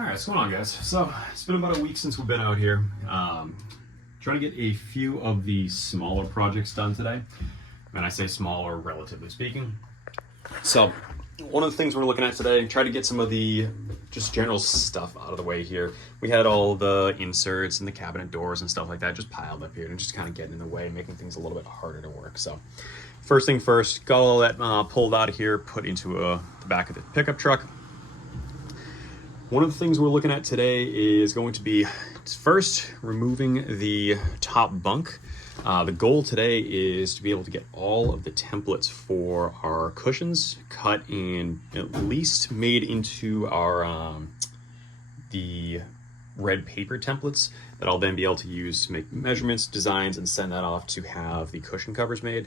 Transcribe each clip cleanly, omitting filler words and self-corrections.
All right, what's going on, guys? So it's been about a week since we've been out here. Trying to get a few of the smaller projects done today. And I say smaller, relatively speaking. So one of the things we're looking at today, try to get some of the just general stuff out of the way here. We had all the inserts and the cabinet doors and stuff like that just piled up here and just kind of getting in the way, making things a little bit harder to work. So first thing first, got all that pulled out of here, put into the back of the pickup truck. One of the things we're looking at today is going to be first removing the top bunk. The goal today is to be able to get all of the templates for our cushions cut and at least made into our the red paper templates that I'll then be able to use to make measurements, designs, and send that off to have the cushion covers made.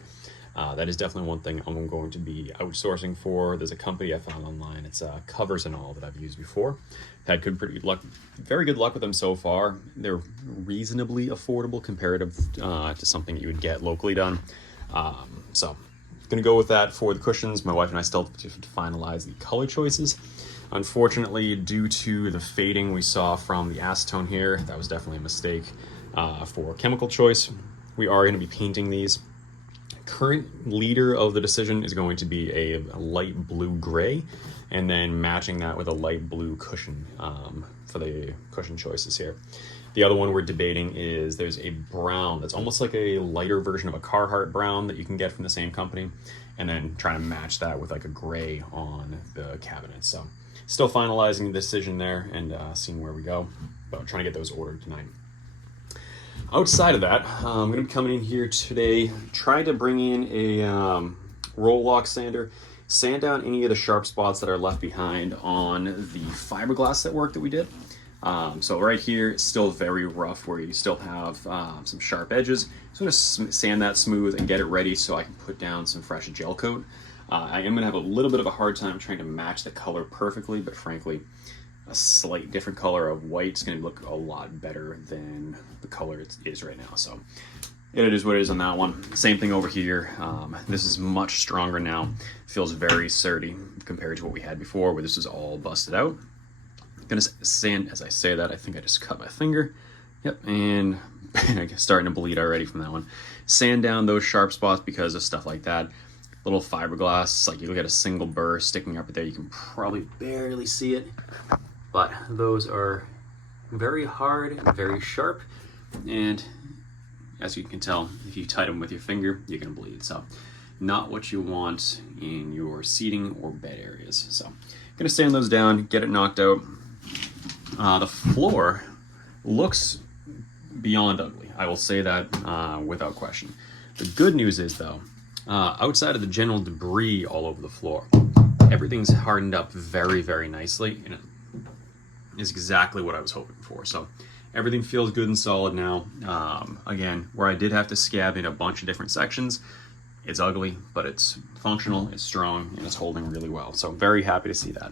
That is definitely one thing I'm going to be outsourcing for. There's a company I found online. It's Covers and All that I've used before. Had very good luck with them so far. They're reasonably affordable comparative to something you would get locally done. So gonna go with that for the cushions. My wife and I still have to finalize the color choices. Unfortunately, due to the fading we saw from the acetone here, that was definitely a mistake for chemical choice. We are gonna be painting these. Current leader of the decision is going to be a light blue gray, and then matching that with a light blue cushion for the cushion choices here. The other one we're debating is there's a brown that's almost like a lighter version of a Carhartt brown that you can get from the same company, and then trying to match that with like a gray on the cabinet. So still finalizing the decision there and seeing where we go, but trying to get those ordered tonight. Outside of that, I'm going to be coming in here today, try to bring in a roll lock sander, sand down any of the sharp spots that are left behind on the fiberglass work that we did. So right here, it's still very rough where you still have some sharp edges. So I'm going to sand that smooth and get it ready so I can put down some fresh gel coat. I am going to have a little bit of a hard time trying to match the color perfectly, but frankly, a slight different color of white is going to look a lot better than the color it is right now. So it is what it is on that one. Same thing over here. This is much stronger now. Feels very sturdy compared to what we had before, where this is all busted out. I'm gonna sand, as I say that, I think I just cut my finger. Yep, and I guess starting to bleed already from that one. Sand down those sharp spots because of stuff like that. Little fiberglass, like you look at a single burr sticking up there, you can probably barely see it. But those are very hard and very sharp, and as you can tell, if you tighten them with your finger, you're gonna bleed. So not what you want in your seating or bed areas. So gonna sand those down, get it knocked out. The floor looks beyond ugly. I will say that without question. The good news is though, outside of the general debris all over the floor, everything's hardened up very, very nicely, and it is exactly what I was hoping for. So everything feels good and solid now. Again, where I did have to scab in a bunch of different sections, it's ugly, but it's functional, it's strong, and it's holding really well. So very happy to see that.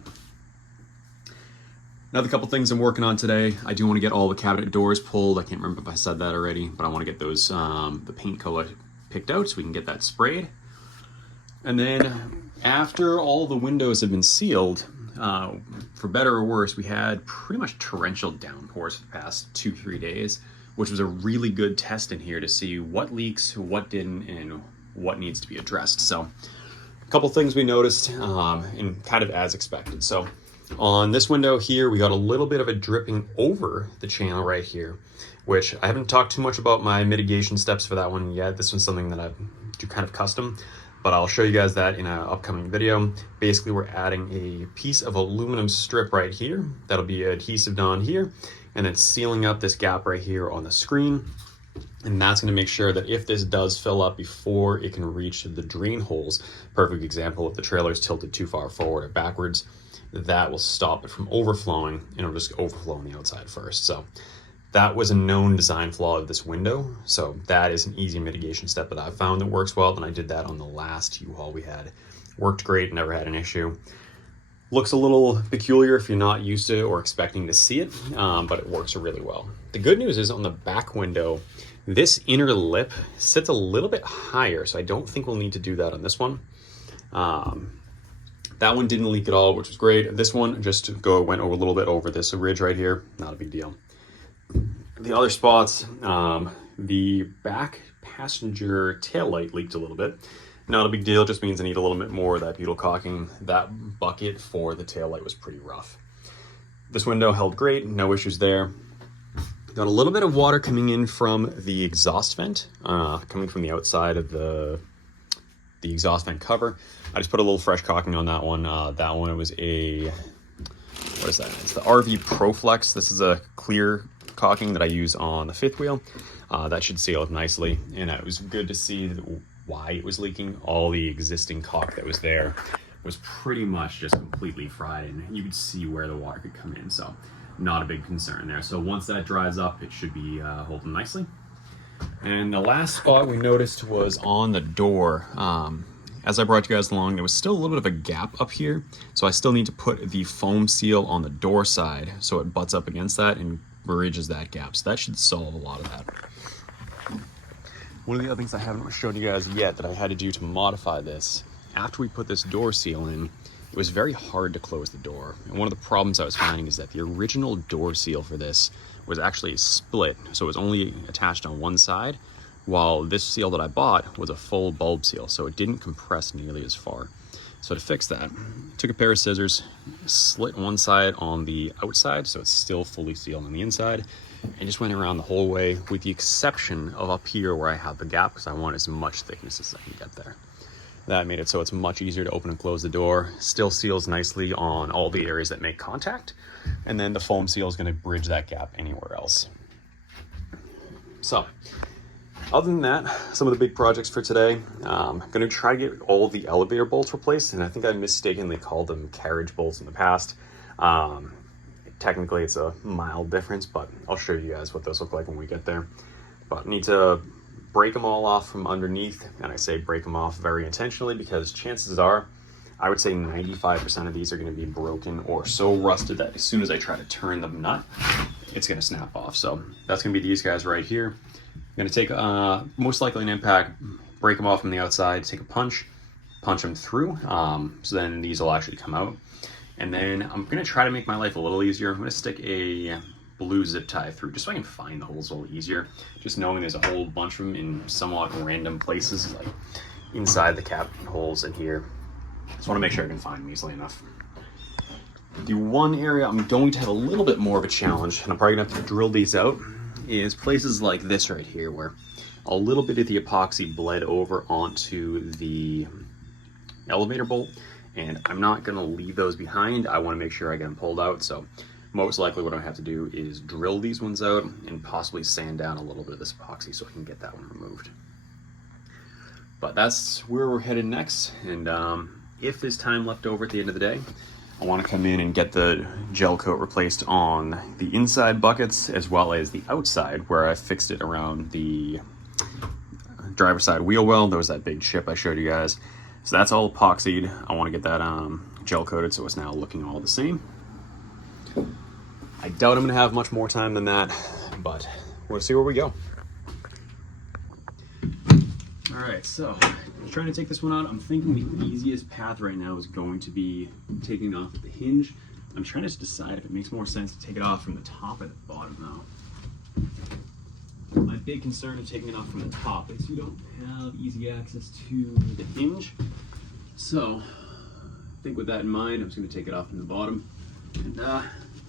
Another couple things I'm working on today. I do want to get all the cabinet doors pulled. I can't remember if I said that already, but I want to get those, the paint color picked out so we can get that sprayed. And then after all the windows have been sealed, for better or worse, we had pretty much torrential downpours for the past 2-3 days, which was a really good test in here to see what leaks, what didn't, and what needs to be addressed. So a couple things we noticed, and kind of as expected. So on this window here, we got a little bit of a dripping over the channel right here, which I haven't talked too much about my mitigation steps for that one yet. This one's something that I do kind of custom, but I'll show you guys that in an upcoming video. Basically, we're adding a piece of aluminum strip right here that'll be adhesive on here, and then sealing up this gap right here on the screen. And that's gonna make sure that if this does fill up before it can reach the drain holes, perfect example, if the trailer is tilted too far forward or backwards, that will stop it from overflowing, and it'll just overflow on the outside first. So that was a known design flaw of this window. So that is an easy mitigation step that I found that works well. And I did that on the last U-Haul we had. Worked great, never had an issue. Looks a little peculiar if you're not used to or expecting to see it, but it works really well. The good news is on the back window, this inner lip sits a little bit higher, so I don't think we'll need to do that on this one. That one didn't leak at all, which was great. This one just went over a little bit over this ridge right here. Not a big deal. The other spots, the back passenger tail light leaked a little bit. Not a big deal, just means I need a little bit more of that butyl caulking. That bucket for the tail light was pretty rough. This window held great, no issues there. Got a little bit of water coming in from the exhaust vent, coming from the outside of the exhaust vent cover. I just put a little fresh caulking on that one. That one, it was a, what is that? It's the RV ProFlex. This is a clear caulking that I use on the fifth wheel. That should seal it nicely. And it was good to see why it was leaking. All the existing caulk that was there was pretty much just completely fried, and you could see where the water could come in. So not a big concern there. So once that dries up, it should be holding nicely. And the last spot we noticed was on the door. As I brought you guys along, there was still a little bit of a gap up here. So I still need to put the foam seal on the door side so it butts up against that and bridges that gap. So that should solve a lot of that. One of the other things I haven't shown you guys yet that I had to do to modify this, after we put this door seal in, it was very hard to close the door. And one of the problems I was finding is that the original door seal for this was actually split. So it was only attached on one side, while this seal that I bought was a full bulb seal. So it didn't compress nearly as far. So to fix that, took a pair of scissors, slit one side on the outside so it's still fully sealed on the inside, and just went around the whole way with the exception of up here where I have the gap because I want as much thickness as I can get there. That made it so it's much easier to open and close the door. Still seals nicely on all the areas that make contact. And then the foam seal is going to bridge that gap anywhere else. So, other than that, some of the big projects for today, I'm going to try to get all the elevator bolts replaced. And I think I mistakenly called them carriage bolts in the past. Technically, it's a mild difference, but I'll show you guys what those look like when we get there. But I need to break them all off from underneath, and I say break them off very intentionally because chances are, I would say 95% of these are going to be broken or so rusted that as soon as I try to turn the nut, it's going to snap off. So that's going to be these guys right here. I'm going to take most likely an impact, break them off from the outside, take a punch them through, so then these will actually come out. And then I'm going to try to make my life a little easier. I'm going to stick a blue zip tie through just so I can find the holes a little easier. Just knowing there's a whole bunch of them in somewhat random places, like inside the cap holes in here. Just want to make sure I can find them easily enough. The one area I'm going to have a little bit more of a challenge, and I'm probably going to have to drill these out, is places like this right here where a little bit of the epoxy bled over onto the elevator bolt, and I'm not going to leave those behind. I want to make sure I get them pulled out. So most likely what I have to do is drill these ones out and possibly sand down a little bit of this epoxy so I can get that one removed. But that's where we're headed next. And if there's time left over at the end of the day, I want to come in and get the gel coat replaced on the inside buckets as well as the outside where I fixed it around the driver's side wheel well. There was that big chip I showed you guys. So that's all epoxied. I want to get that gel coated so it's now looking all the same. I doubt I'm going to have much more time than that, but we'll see where we go. All right, so I'm trying to take this one out. I'm thinking the easiest path right now is going to be taking off the hinge. I'm trying to decide if it makes more sense to take it off from the top or the bottom now. My big concern of taking it off from the top is you don't have easy access to the hinge. So I think with that in mind, I'm just going to take it off from the bottom and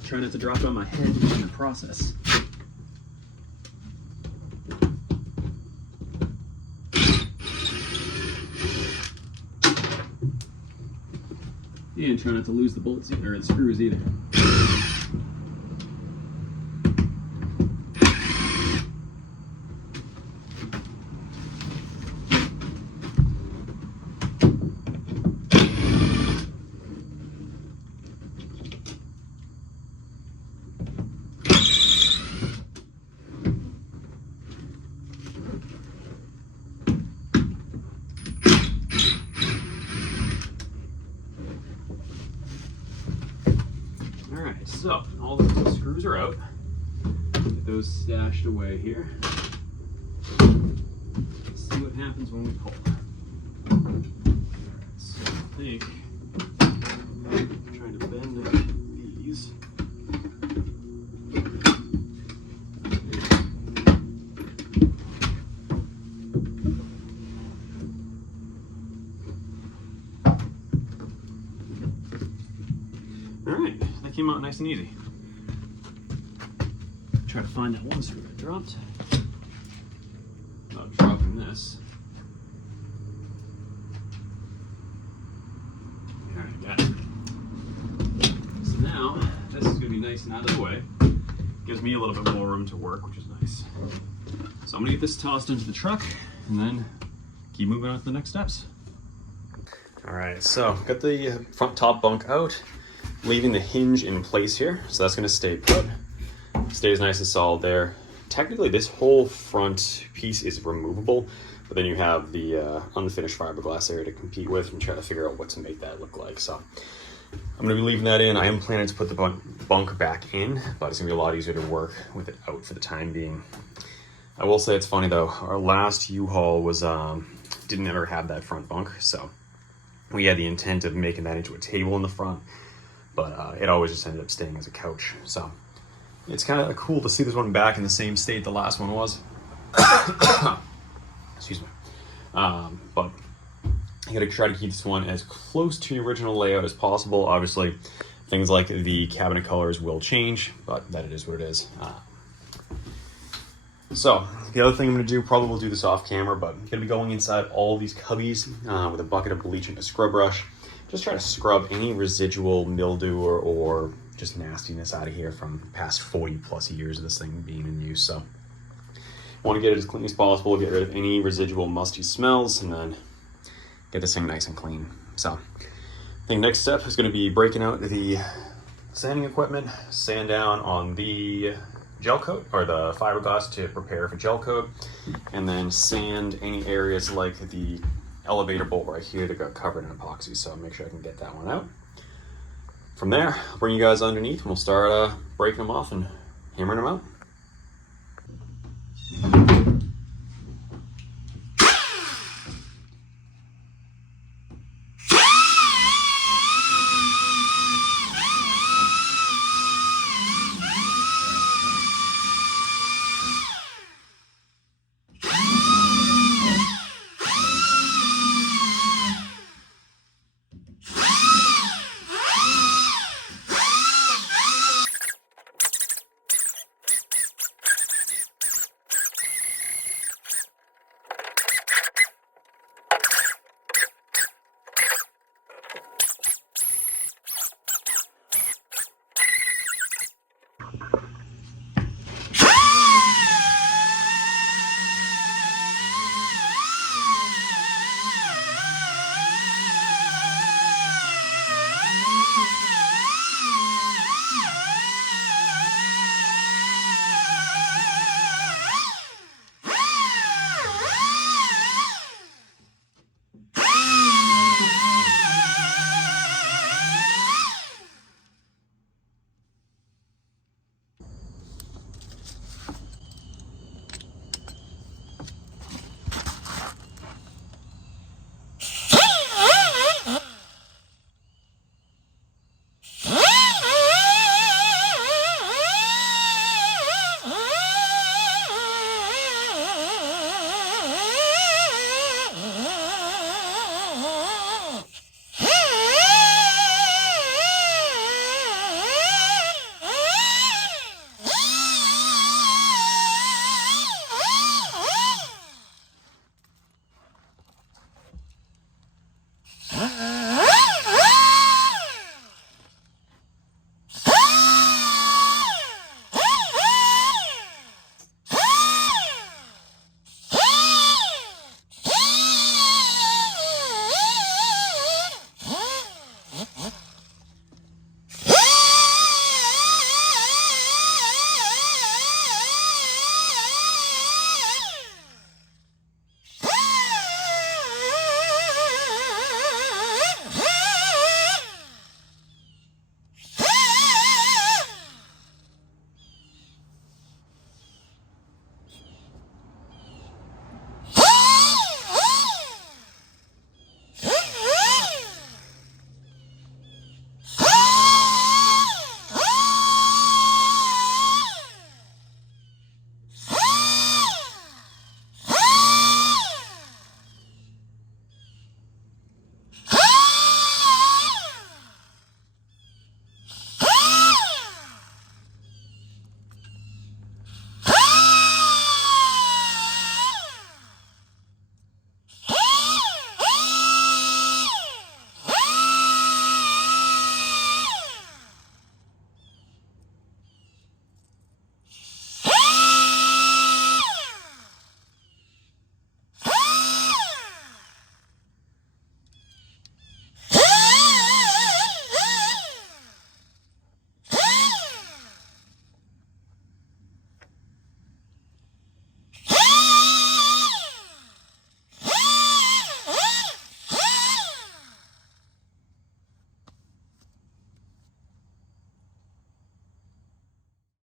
try not to drop it on my head in the process. And try not to lose the bolts either, or the screws either. Alright, so all the screws are out. Get those stashed away here. Let's see what happens when we pull. Alright, so I think came out nice and easy. Try to find that one screw I dropped. Not dropping this. Alright, got it. So now, this is going to be nice and out of the way. Gives me a little bit more room to work, which is nice. So I'm going to get this tossed into the truck and then keep moving on to the next steps. Alright, so got the front top bunk out, leaving the hinge in place here. So that's going to stay put. Stays nice and solid there. Technically this whole front piece is removable, but then you have the unfinished fiberglass area to compete with and try to figure out what to make that look like. So I'm going to be leaving that in. I am planning to put the bunk back in, but it's going to be a lot easier to work with it out for the time being. I will say it's funny though, our last U-Haul was didn't ever have that front bunk, so we had the intent of making that into a table in the front, but it always just ended up staying as a couch. So it's kind of cool to see this one back in the same state the last one was. Excuse me. But I gotta try to keep this one as close to the original layout as possible. Obviously, things like the cabinet colors will change, but that it is what it is. So the other thing I'm gonna do, probably will do this off camera, but I'm gonna be going inside all these cubbies with a bucket of bleach and a scrub brush. Just try to scrub any residual mildew or just nastiness out of here from past 40 plus years of this thing being in use. So I want to get it as clean as possible, get rid of any residual musty smells, and then get this thing nice and clean. So I think next step is going to be breaking out the sanding equipment, sand down on the gel coat or the fiberglass to prepare for gel coat, and then sand any areas like the elevator bolt right here that got covered in epoxy. So make sure I can get that one out. From there, I'll bring you guys underneath and we'll start breaking them off and hammering them out.